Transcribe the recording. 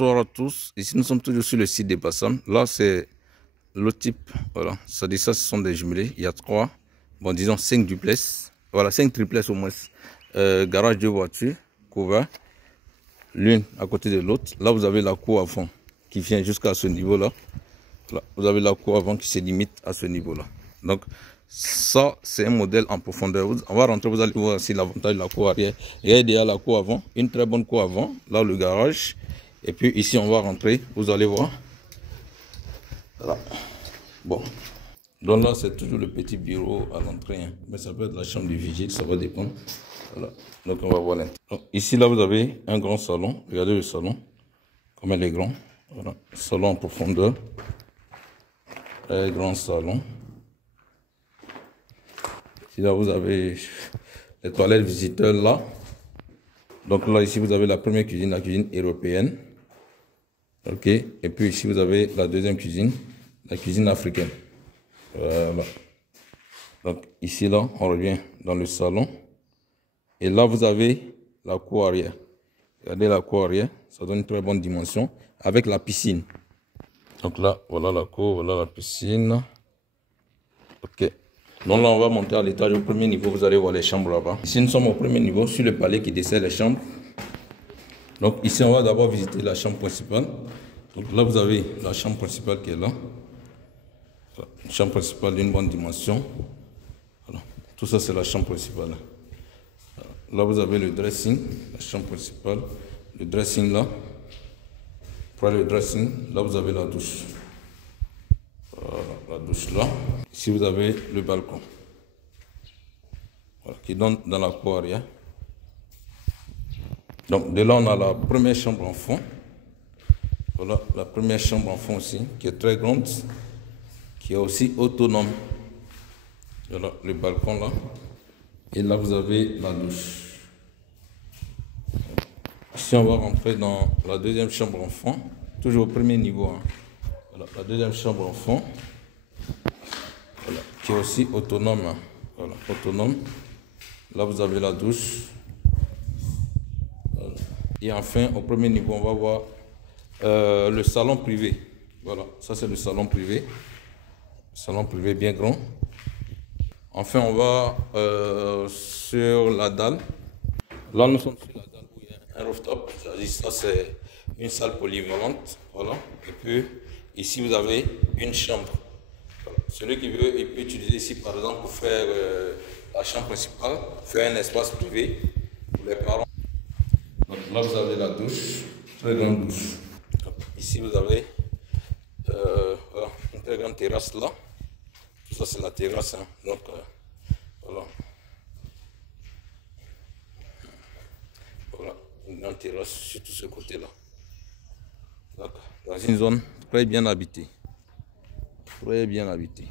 Bonjour à tous, ici nous sommes toujours sur le site des Bassam. Là c'est l'autre type, voilà, ça dit ça, ce sont des jumelés, il y a 3, bon disons 5 duplex, voilà 5 triplex au moins, garage de voitures, couvert, l'une à côté de l'autre. Là vous avez la cour avant qui vient jusqu'à ce niveau là, vous avez la cour avant qui se limite à ce niveau là. Donc ça c'est un modèle en profondeur. On va rentrer, vous allez voir aussi l'avantage de la cour arrière. Regardez derrière la cour avant, une très bonne cour avant, là le garage. Et puis ici on va rentrer, vous allez voir. Voilà. Bon. Donc là c'est toujours le petit bureau à l'entrée. Hein. Mais ça peut être la chambre du vigile, ça va dépendre. Voilà. Donc on va voir l'intérieur. Ici là vous avez un grand salon. Regardez le salon. Comme elle est grand. Voilà. Salon en profondeur. Très grand salon. Ici là vous avez les toilettes visiteurs là. Donc là ici vous avez la première cuisine, la cuisine européenne. Ok, et puis ici vous avez la deuxième cuisine, la cuisine africaine. Voilà. Donc ici là, on revient dans le salon. Et là vous avez la cour arrière. Regardez la cour arrière, ça donne une très bonne dimension avec la piscine. Donc là, voilà la cour, voilà la piscine. Ok. Donc là on va monter à l'étage au premier niveau, vous allez voir les chambres là-bas. Ici nous sommes au premier niveau sur le palais qui dessert les chambres. Donc ici on va d'abord visiter la chambre principale. Donc là vous avez la chambre principale qui est là. Une chambre principale d'une bonne dimension. Voilà. Tout ça c'est la chambre principale. Là vous avez le dressing, la chambre principale. Le dressing là. Après le dressing, là vous avez la douche. Voilà, la douche là. Ici vous avez le balcon. Voilà, qui donne dans la cour arrière. Donc de là on a la première chambre en fond. Voilà la première chambre en fond aussi, qui est très grande, qui est aussi autonome. Voilà le balcon là. Et là vous avez la douche. Ici on va rentrer dans la deuxième chambre en fond, toujours au premier niveau. Hein. Voilà la deuxième chambre en fond. Voilà, qui est aussi autonome. Hein. Voilà, autonome. Là vous avez la douche. Voilà. Et enfin au premier niveau on va voir le salon privé. Voilà, ça c'est le salon privé. Salon privé bien grand. Enfin, on va sur la dalle. Là, nous sommes sur la dalle où il y a un rooftop. Ça, c'est une salle polyvalente. Voilà. Et puis, ici, vous avez une chambre. Voilà. Celui qui veut, il peut utiliser ici, par exemple, pour faire la chambre principale, faire un espace privé pour les parents. Donc là, vous avez la douche, très grande douche. Donc, ici, vous avez voilà, une très grande terrasse là. Tout ça, c'est la terrasse. Hein. Donc, voilà. Voilà, une grande terrasse sur tout ce côté-là. Dans une zone très bien habitée. Très bien habitée.